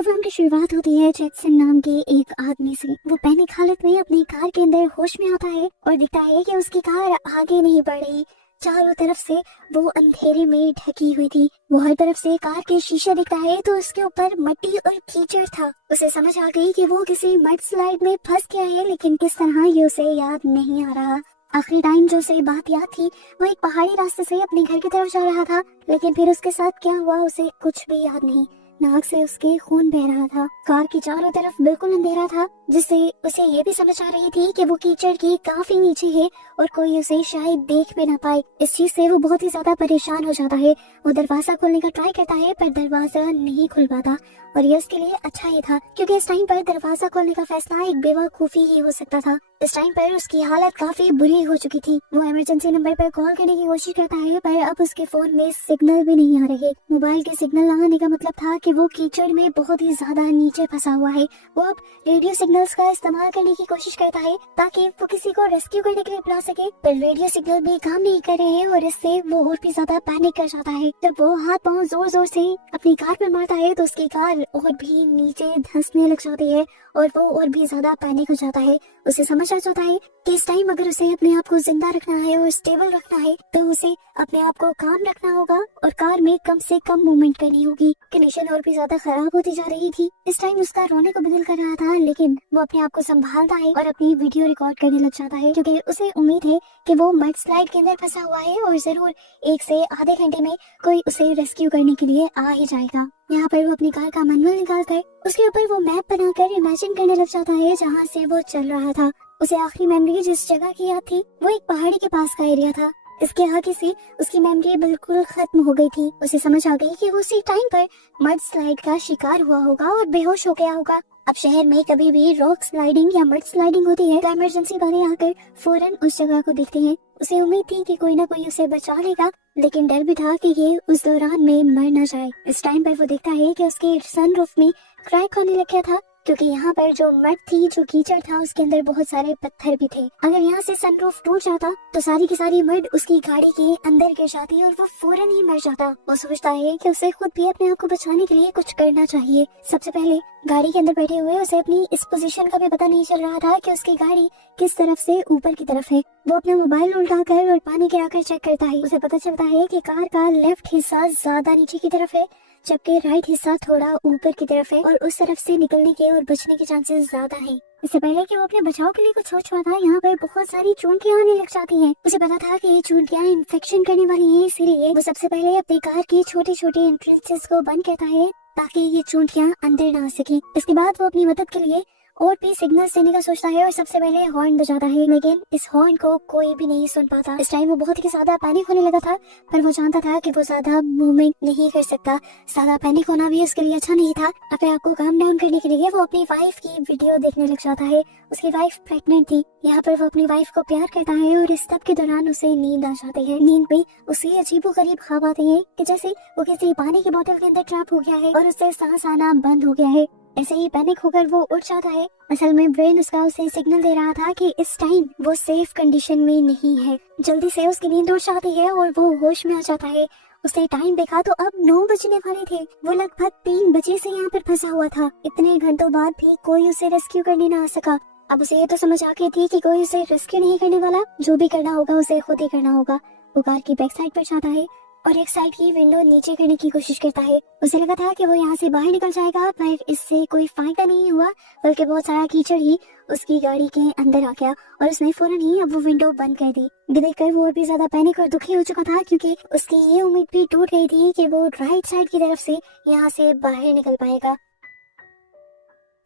तो फिल्म की शुरुआत होती है जैक्सन नाम के एक आदमी से। वो पैनिक हालत में अपनी कार के अंदर होश में आता है और दिखता है कि उसकी कार आगे नहीं बढ़ रही। चारों तरफ से वो अंधेरे में ढकी हुई थी। वो हर तरफ से कार के शीशे दिखता है तो उसके ऊपर मिट्टी और कीचड़ था। उसे समझ आ गई कि वो किसी मड स्लाइड में फंस गया है, लेकिन किस तरह ये उसे याद नहीं आ रहा। आखिरी टाइम जो उसे बात याद थी वो एक पहाड़ी रास्ते से अपने घर की तरफ जा रहा था, लेकिन फिर उसके साथ क्या हुआ उसे कुछ भी याद नहीं। नाक से उसके खून बह रहा था। कार की चारों तरफ बिल्कुल अंधेरा था, जिससे उसे ये भी समझ आ रही थी कि वो कीचड़ के काफी नीचे है और कोई उसे शायद देख भी ना पाए। इस चीज से वो बहुत ही ज्यादा परेशान हो जाता है। वो दरवाजा खोलने का ट्राई करता है पर दरवाजा नहीं खुल पाता, और ये उसके लिए अच्छा ही था क्योंकि इस टाइम पर दरवाजा खोलने का फैसला एक बेवकूफी ही हो सकता था। इस टाइम पर उसकी हालत काफी बुरी हो चुकी थी। वो इमरजेंसी नंबर पर कॉल करने की कोशिश करता है पर अब उसके फोन में सिग्नल भी नहीं आ रहे। मोबाइल के सिग्नल ना आने का मतलब था कि वो कीचड़ में बहुत ही ज्यादा नीचे फंसा हुआ है। वो अब रेडियो सिग्नल्स का इस्तेमाल करने की कोशिश करता है ताकि वो किसी को रेस्क्यू करने के लिए बुला सके, पर रेडियो सिग्नल भी काम नहीं कर रहे हैं और इससे वो और भी ज्यादा पैनिक कर जाता है। जब वो हाथ पांव जोर जोर से अपनी कार पर मारता है तो उसकी कार और भी नीचे धंसने लग जाती है और वो और भी ज्यादा पैनिक हो जाता है। उसे समझ आ जाता है कि इस टाइम अगर उसे अपने आप को जिंदा रखना है और स्टेबल रखना है तो उसे अपने आप को काम रखना होगा और कार में कम से कम मूवमेंट करनी होगी। कंडीशन और भी ज्यादा खराब होती जा रही थी। इस टाइम उसका रोने को भी दिल कर रहा था, लेकिन वो अपने आप को संभालता है और अपनी वीडियो रिकॉर्ड करने लग जाता है क्योंकि उसे उम्मीद है कि वो मड स्लाइड के अंदर फंसा हुआ है और जरूर 1 से आधे घंटे में कोई उसे रेस्क्यू करने के लिए आ ही जाएगा। यहाँ पर वो अपनी कार का मैनुअल निकालकर उसके ऊपर वो मैप बनाकर इमेजिन करने लग जाता है जहाँ से वो चल रहा था। उसे आखिरी मेमोरी जिस जगह की याद थी वो एक पहाड़ी के पास का एरिया था। इसके आगे से उसकी मेमोरी बिल्कुल खत्म हो गई थी। उसे समझ आ गई कि वो उसी टाइम पर मड स्लाइड का शिकार हुआ होगा और बेहोश हो गया होगा। अब शहर में कभी भी रॉक स्लाइडिंग या मड स्लाइडिंग होती है तो इमरजेंसी वाले आकर फौरन उस जगह को देखते हैं। उसे उम्मीद थी कि कोई ना कोई उसे बचा लेगा, लेकिन डर भी था कि ये उस दौरान में मर न जाए। इस टाइम पर वो देखता है कि उसके सनरूफ में क्रैक होने लग गया था क्योंकि यहाँ पर जो मड थी, जो कीचड़ था, उसके अंदर बहुत सारे पत्थर भी थे। अगर यहाँ से सनरूफ टूट जाता तो सारी की सारी मड उसकी गाड़ी के अंदर गिर जाती और वो फौरन ही मर जाता। वो सोचता है कि उसे खुद भी अपने आप को बचाने के लिए कुछ करना चाहिए। सबसे पहले गाड़ी के अंदर बैठे हुए उसे अपनी इस पोजीशन का भी पता नहीं चल रहा था कि उसकी गाड़ी किस तरफ से ऊपर की तरफ है। वो अपना मोबाइल उल्टाकर और पानी गिराकर चेक करता है। उसे पता चलता है कि कार का लेफ्ट हिस्सा ज्यादा नीचे की तरफ है जबकि राइट हिस्सा थोड़ा ऊपर की तरफ है और उस तरफ से निकलने के और बचने के चांसेस ज्यादा हैं। इससे पहले कि वो अपने बचाव के लिए कुछ सोच रहा था, यहाँ पर बहुत सारी चूंटियां आने लग जाती हैं। उसे पता था कि ये चूंटियां इन्फेक्शन करने वाली हैं, इसीलिए वो सबसे पहले अपनी कार की छोटे छोटे एंट्रेंसेस को बंद करता है ताकि ये चूंटियां अंदर ना आ सके। इसके बाद वो अपनी मदद के लिए और भी सिग्नल देने का सोचता है और सबसे पहले हॉर्न बजाता है, लेकिन इस हॉर्न को कोई भी नहीं सुन पाता। इस टाइम वो बहुत ही ज्यादा पैनिक होने लगा था, पर वो जानता था कि वो ज्यादा मूवमेंट नहीं कर सकता। ज्यादा पैनिक होना भी उसके लिए अच्छा नहीं था। अपने आप को काम डाउन करने के लिए वो अपनी वाइफ की वीडियो देखने लग जाता है। उसकी वाइफ प्रेग्नेंट थी। यहाँ पर वो अपनी वाइफ को प्यार करता है और इस सब के दौरान उसे नींद आ जाती है। नींद में उसे अजीबोगरीब ख्वाब आते हैं कि जैसे वो किसी पानी की बोतल के अंदर ट्रैप हो गया है और उससे सांस आना बंद हो गया है। ऐसे ही पैनिक होकर वो उठ जाता है। असल में ब्रेन उसका उसे सिग्नल दे रहा था कि इस टाइम वो सेफ कंडीशन में नहीं है। जल्दी से उसकी नींद उड़ जाती है और वो होश में आ जाता है। उसने टाइम देखा तो अब 9 बजने वाले थे। वो लगभग 3 बजे से यहाँ पर फंसा हुआ था। इतने घंटों बाद भी कोई उसे रेस्क्यू करने ना आ सका। अब उसे ये तो समझ आ गई थी कि कोई उसे रेस्क्यू नहीं करने वाला। जो भी करना होगा उसे खुद ही करना होगा। वो कार की बैक साइड पर जाता है और एक साइड की विंडो नीचे करने की कोशिश करता है। उसे लगा था कि वो यहाँ से बाहर निकल जाएगा, पर इससे कोई फायदा नहीं हुआ, बल्कि बहुत सारा कीचड़ ही उसकी गाड़ी के अंदर आ गया और उसने फौरन ही अब वो विंडो बंद कर दी। देखकर वो और भी ज्यादा पैनिक और दुखी हो चुका था क्योंकि उसकी ये उम्मीद भी टूट गई थी कि वो राइट साइड की तरफ से यहाँ से बाहर निकल पाएगा।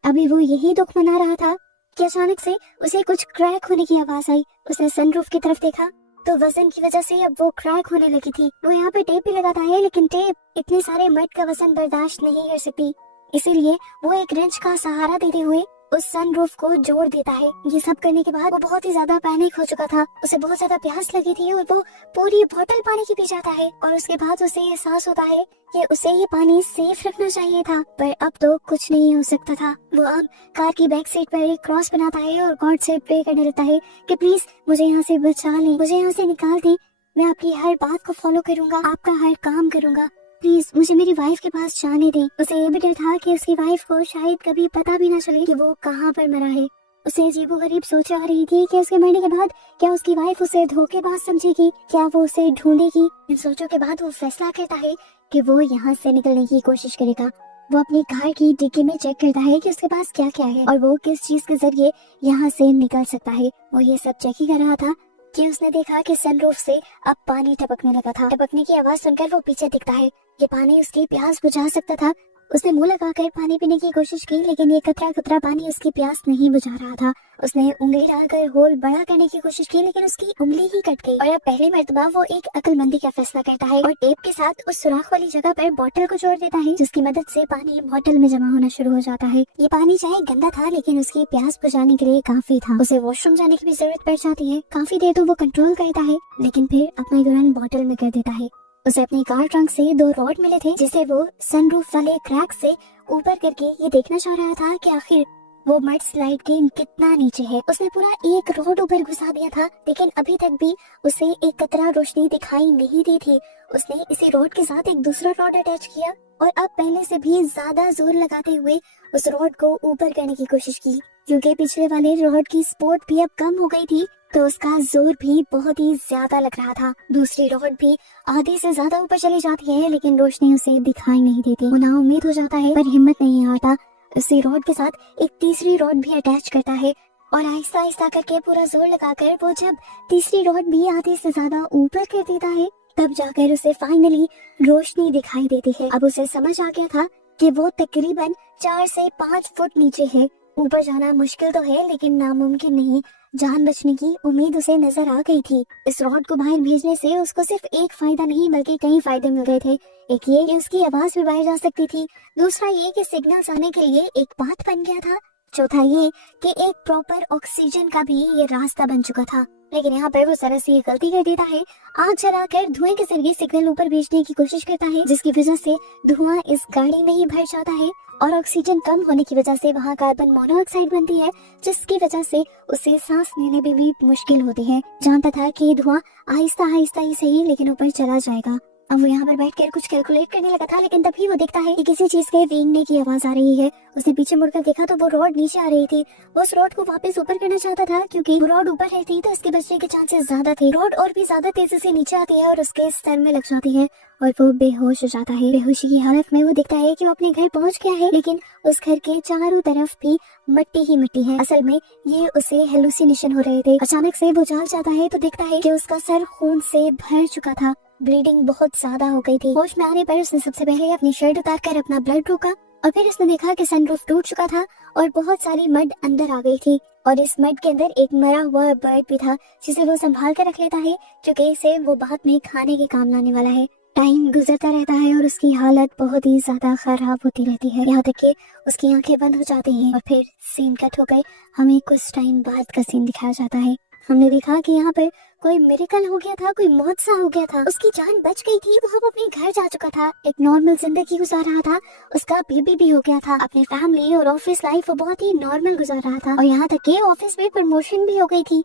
अभी वो यही दुख मना रहा था कि अचानक से उसे कुछ क्रैक होने की आवाज आई। उसने सनरूफ की तरफ देखा तो वजन की वजह से अब वो क्रैक होने लगी थी। वो यहाँ पे टेप भी लगाता है, लेकिन टेप इतने सारे मड का वजन बर्दाश्त नहीं कर सकती, इसीलिए वो एक रेंच का सहारा देते हुए उस सनरूफ को जोड़ देता है। ये सब करने के बाद वो बहुत ही ज्यादा पैनिक हो चुका था। उसे बहुत ज्यादा प्यास लगी थी और वो पूरी बोतल पानी की पी जाता है और उसके बाद उसे एहसास होता है कि उसे ये पानी सेफ रखना चाहिए था, पर अब तो कुछ नहीं हो सकता था। वो अब कार की बैक सीट पर एक क्रॉस बनाता है और गॉड से प्रे करने लगता है कि प्लीज मुझे यहाँ से बचा लें, मुझे यहाँ से निकाल दें। मैं आपकी हर बात को फॉलो करूंगा, आपका हर काम करूंगा, प्लीज मुझे मेरी वाइफ के पास जाने दें। उसे ये भी डर था कि उसकी वाइफ को शायद कभी पता भी ना चले कि वो कहाँ पर मरा है। उसे अजीबोगरीब सोच आ रही थी कि उसके मरने के बाद क्या उसकी वाइफ उसे धोखेबाज समझेगी, क्या वो उसे ढूंढेगी। इन सोचों के बाद वो फैसला करता है कि वो यहाँ से निकलने की कोशिश करेगा। वो अपनी कार की डिक्की में चेक करता है कि उसके पास क्या क्या है और वो किस चीज के जरिए यहाँ से निकल सकता है। वो ये सब चेक ही कर रहा था कि उसने देखा कि सनरूफ से अब पानी टपकने लगा था। टपकने की आवाज सुनकर वो पीछे दिखता है। ये पानी उसकी प्यास बुझा सकता था। उसने मुंह लगाकर पानी पीने की कोशिश की, लेकिन ये कतरा कतरा पानी उसकी प्यास नहीं बुझा रहा था। उसने उंगली डालकर होल बड़ा करने की कोशिश की, लेकिन उसकी उंगली ही कट गई। और अब पहली मर्तबा वो एक अक्लमंदी का फैसला करता है और टेप के साथ उस सुराख वाली जगह पर बोतल को जोड़ देता है, जिसकी मदद से पानी बोतल में जमा होना शुरू हो जाता है। ये पानी चाहे गंदा था, लेकिन उसकी प्यास बुझाने के लिए काफी था। उसे वॉशरूम जाने की भी जरूरत पड़ जाती है। काफी देर तो वो कंट्रोल करता है, लेकिन फिर अपना यूरिन बोतल में कर देता है। उसे अपनी कार ट्रंक से 2 रॉड मिले थे, जिसे वो सनरूफ वाले क्रैक से ऊपर करके ये देखना चाह रहा था कि आखिर वो मड स्लाइड के कितना नीचे है। उसने पूरा एक रॉड ऊपर घुसा दिया था, लेकिन अभी तक भी उसे एक कतरा रोशनी दिखाई नहीं दी थी। उसने इसी रॉड के साथ एक दूसरा रॉड अटैच किया और अब पहले से भी ज्यादा जोर लगाते हुए उस रॉड को ऊपर करने की कोशिश की। क्योंकि पिछले वाले रॉड की सपोर्ट भी अब कम हो गई थी, तो उसका जोर भी बहुत ही ज्यादा लग रहा था। दूसरी रॉड भी आधे से ज्यादा ऊपर चली जाती है, लेकिन रोशनी उसे दिखाई नहीं देती। वो नाउम्मीद हो जाता है, पर हिम्मत नहीं हारता। उसी रॉड के साथ एक तीसरी रॉड भी अटैच करता है और आहिस्ता आहिस्ता करके पूरा जोर लगाकर वो जब तीसरी रॉड भी आधे से ज्यादा ऊपर कर देता है, तब जाकर उसे फाइनली रोशनी दिखाई देती है। अब उसे समझ आ गया था कि वो तकरीबन 4 से 5 फुट नीचे है। ऊपर जाना मुश्किल तो है, लेकिन नामुमकिन नहीं। जान बचने की उम्मीद उसे नजर आ गई थी। इस रॉड को बाहर भेजने से उसको सिर्फ एक फायदा नहीं बल्कि कई फायदे मिल गए थे। एक ये कि उसकी आवाज भी बाहर जा सकती थी। दूसरा ये कि सिग्नल्स आने के लिए एक पाथ बन गया था। चौथा ये कि एक प्रॉपर ऑक्सीजन का भी ये रास्ता बन चुका था। लेकिन यहाँ पर वो जरा सी गलती कर देता है। आग जलाकर धुएं के जरिए सिग्नल ऊपर भेजने की कोशिश करता है, जिसकी वजह से धुआं इस गाड़ी में ही भर जाता है और ऑक्सीजन कम होने की वजह से वहाँ कार्बन मोनोऑक्साइड बनती है, जिसकी वजह से उसे सांस लेने में भी मुश्किल होती है। जानता था कि ये धुआं आहिस्ता आहिस्ता ही सही, लेकिन ऊपर चला जाएगा। अब वो यहाँ पर बैठकर कुछ कैलकुलेट करने लगा था, लेकिन तभी वो देखता है कि किसी चीज के वींगने की आवाज आ रही है। उसने पीछे मुड़कर देखा तो वो रॉड नीचे आ रही थी। वो उस रॉड को वापस ऊपर करना चाहता था, क्योंकि वो रॉड ऊपर रहती तो उसके बचने के चांसेस ज्यादा थे। रॉड और भी ज्यादा तेजी से नीचे आती है और उसके सर में लग जाती है और वो बेहोश हो जाता है। बेहोशी की हालत में वो देखता है कि वो अपने घर पहुंच गया है, लेकिन उस घर के चारों तरफ भी मिट्टी ही मिट्टी है। असल में ये उसे हेलुसिनेशन हो रहे थे। अचानक से वो जाग जाता है तो देखता है कि उसका सर खून से भर चुका था। ब्लीडिंग बहुत ज्यादा हो गई थी। होश में आने पर उसने सबसे पहले अपनी शर्ट उतारकर अपना ब्लड रोका और फिर उसने देखा कि सनरूफ टूट चुका था और बहुत सारी मड अंदर आ गई थी। और इस मड के अंदर एक मरा हुआ बर्ड भी था, जिसे वो संभाल कर रख लेता है, क्योंकि इसे वो बाद में खाने के काम लाने वाला है। टाइम गुजरता रहता है और उसकी हालत बहुत ही ज्यादा खराब होती रहती है, यहाँ तक कि उसकी आंखें बंद हो जाती हैं। और फिर सीन कट होकर हमें कुछ टाइम बाद का सीन दिखाया जाता है। हमने देखा कि यहाँ पर कोई मिरेकल हो गया था, कोई मौत हो गया था। उसकी जान बच गई थी। वो अब अपने घर जा चुका था, एक नॉर्मल जिंदगी गुजार रहा था। उसका बेबी भी हो गया था। अपनी फैमिली और ऑफिस लाइफ वो बहुत ही नॉर्मल गुजार रहा था और यहाँ तक कि ऑफिस में प्रमोशन भी हो गई थी।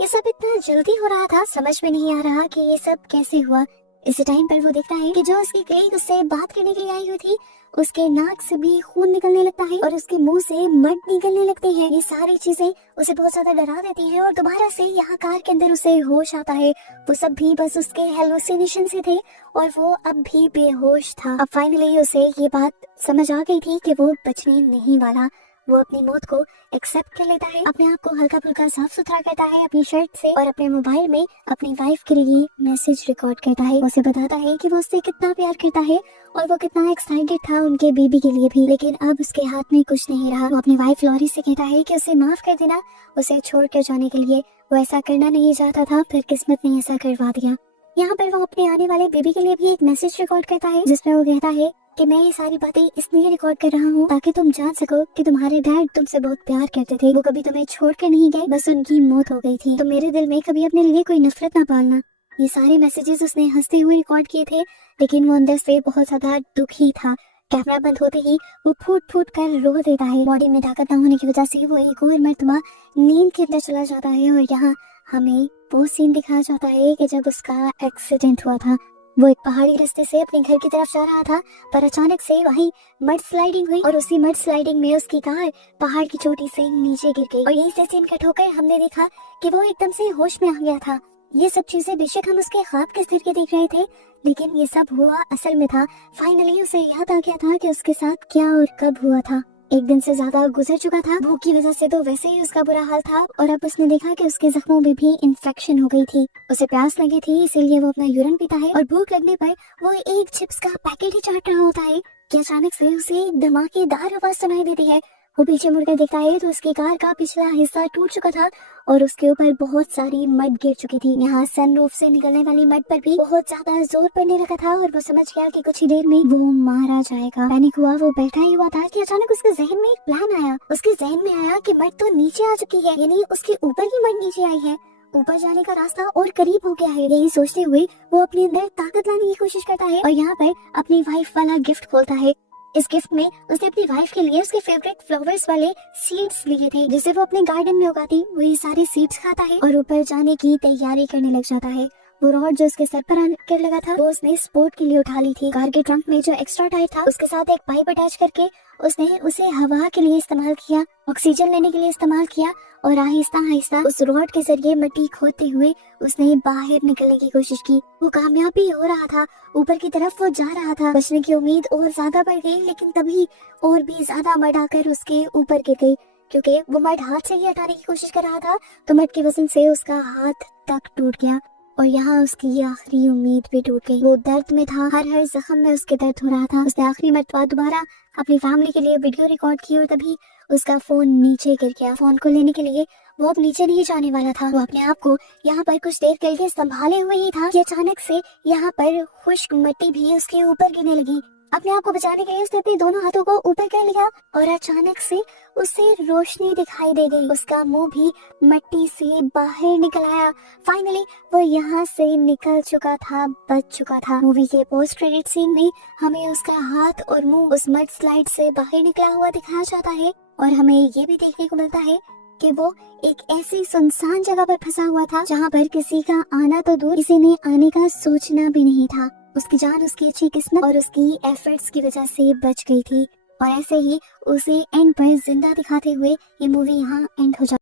ये सब इतना जल्दी हो रहा था, समझ में नहीं आ रहा कि ये सब कैसे हुआ। इसी टाइम पर वो देखता है कि जो उसकी कलीग उससे बात करने के लिए आई हुई थी, उसके नाक से भी खून निकलने लगता है और उसके मुंह से मड निकलने लगती है। ये सारी चीजें उसे बहुत ज्यादा डरा देती है और दोबारा से यहाँ कार के अंदर उसे होश आता है। वो सब भी बस उसके हेलुसिनेशन से थे और वो अब भी बेहोश था। अब फाइनली उसे ये बात समझ आ गई थी कि वो बचने नहीं वाला। वो अपनी मौत को एक्सेप्ट कर लेता है, अपने आप को हल्का फुल्का साफ सुथरा करता है अपनी शर्ट से और अपने मोबाइल में अपनी वाइफ के लिए मैसेज रिकॉर्ड करता है। उसे बताता है कि वो उससे कितना प्यार करता है और वो कितना एक्साइटेड था उनके बेबी के लिए भी। लेकिन अब उसके हाथ में कुछ नहीं रहा। वो अपनी वाइफ लॉरी से कहता है कि उसे माफ कर देना, उसे छोड़ कर जाने के लिए। वो ऐसा करना नहीं चाहता था, फिर किस्मत ने ऐसा करवा दिया। यहाँ पर वो अपने आने वाले बेबी के लिए भी एक मैसेज रिकॉर्ड करता है, जिसमें वो कहता है कि मैं ये सारी बातें इसलिए रिकॉर्ड कर रहा हूँ ताकि तुम जान सको कि तुम्हारे डैड तुमसे बहुत प्यार करते थे। वो कभी तुम्हें छोड़ कर नहीं गए, बस उनकी मौत हो गई थी। तो मेरे दिल में कभी अपने लिए कोई नफरत ना पालना। ये सारे मैसेजेस उसने हंसते हुए रिकॉर्ड किए थे, लेकिन वो अंदर से बहुत ज्यादा दुखी था। कैमरा बंद होते ही वो फूट फूट कर रो देता है। बॉडी में ताकत न होने की वजह से वो एक और मर्तबा नींद के अंदर चला जाता है और यहाँ हमें वो सीन दिखाया जाता है कि जब उसका एक्सीडेंट हुआ था। वो एक पहाड़ी रास्ते से अपने घर की तरफ जा रहा था, पर अचानक से वहीं मड स्लाइडिंग हुई और उसी मड स्लाइडिंग में उसकी कार पहाड़ की चोटी से नीचे गिर गई। और यही से सीन कट होकर हमने देखा कि वो एकदम से होश में आ गया था। ये सब चीजें बेशक हम उसके ख्वाब के जरिए देख रहे थे, लेकिन ये सब हुआ असल में था। फाइनली उसे याद आ गया था कि उसके साथ क्या और कब हुआ था। एक दिन से ज्यादा गुजर चुका था, भूख की वजह से तो वैसे ही उसका बुरा हाल था, और अब उसने देखा कि उसके जख्मों में भी इंफेक्शन हो गई थी। उसे प्यास लगी थी, इसीलिए वो अपना यूरिन पीता है, और भूख लगने पर वो एक चिप्स का पैकेट ही चाट रहा होता है कि अचानक से उसे एक धमाकेदार आवाज सुनाई देती है। वो पीछे मुड़कर देखता है तो उसकी कार का पिछला हिस्सा टूट चुका था और उसके ऊपर बहुत सारी मड गिर चुकी थी। यहाँ सनरूफ से निकलने वाली मड पर भी बहुत ज्यादा जोर पड़ने लगा था और वो समझ गया कि कुछ ही देर में वो मारा जाएगा। पैनिक हुआ, वो बैठा ही हुआ था कि अचानक उसके जहन में एक प्लान आया। उसके जहन में आया कि मड तो नीचे आ चुकी है, यानी उसके ऊपर ही मड नीचे आई है, ऊपर जाने का रास्ता और करीब हो गया है। यही सोचते हुए वो अपने अंदर ताकत लाने की कोशिश करता है और यहाँ पर अपनी वाइफ वाला गिफ्ट खोलता है। इस गिफ्ट में उसने अपनी वाइफ के लिए उसके फेवरेट फ्लावर्स वाले सीड्स लिए थे, जिसे वो अपने गार्डन में उगाती। वही सारे सीड्स खाता है और ऊपर जाने की तैयारी करने लग जाता है। वो रॉड जो उसके सर पर आकर लगा था वो उसने स्पोर्ट के लिए उठा ली थी। कार के ट्रंक में जो एक्स्ट्रा टायर था उसके साथ एक पाइप अटैच करके उसने उसे हवा के लिए इस्तेमाल किया, ऑक्सीजन लेने के लिए इस्तेमाल किया, और आहिस्ता आहिस्ता उस रॉड के जरिए मिट्टी खोदते हुए उसने बाहर निकलने की कोशिश की। वो कामयाब भी हो रहा था, ऊपर की तरफ वो जा रहा था। बचने की उम्मीद और ज्यादा बढ़ गई, लेकिन तभी और भी ज्यादा मड आकर उसके ऊपर गिर गई। क्योंकि वो मड हाथ से ही हटाने की कोशिश कर रहा था तो मड की वजन से उसका हाथ तक टूट गया और यहाँ उसकी आखिरी उम्मीद भी टूट गई। वो दर्द में था, हर जख्म में उसके दर्द हो रहा था। उसने आखिरी मर्तबा दोबारा अपनी फैमिली के लिए वीडियो रिकॉर्ड की और तभी उसका फोन नीचे गिर गया। फोन को लेने के लिए वो अब नीचे नहीं जाने वाला था। वो अपने आप को यहाँ पर कुछ देर के लिए संभाले हुए ही था कि अचानक से यहाँ पर खुश्क मिट्टी भी उसके ऊपर गिरने लगी। अपने आप को बचाने के लिए उसने अपने दोनों हाथों को ऊपर कर लिया और अचानक से उसे रोशनी दिखाई दे गई। उसका मुंह भी मिट्टी से बाहर निकल आया। फाइनली वो यहाँ से निकल चुका था, बच चुका था। मूवी के पोस्ट क्रेडिट सीन में हमें उसका हाथ और मुंह उस मड स्लाइड से बाहर निकला हुआ दिखाया जाता है और हमें ये भी देखने को मिलता है कि वो एक ऐसी सुनसान जगह पर फंसा हुआ था जहाँ पर किसी का आना तो दूर, किसी ने आने का सोचना भी नहीं था। उसकी जान उसकी अच्छी किस्मत और उसकी एफर्ट्स की वजह से बच गई थी और ऐसे ही उसे एंड पर जिंदा दिखाते हुए ये मूवी यहाँ एंड हो जाती है।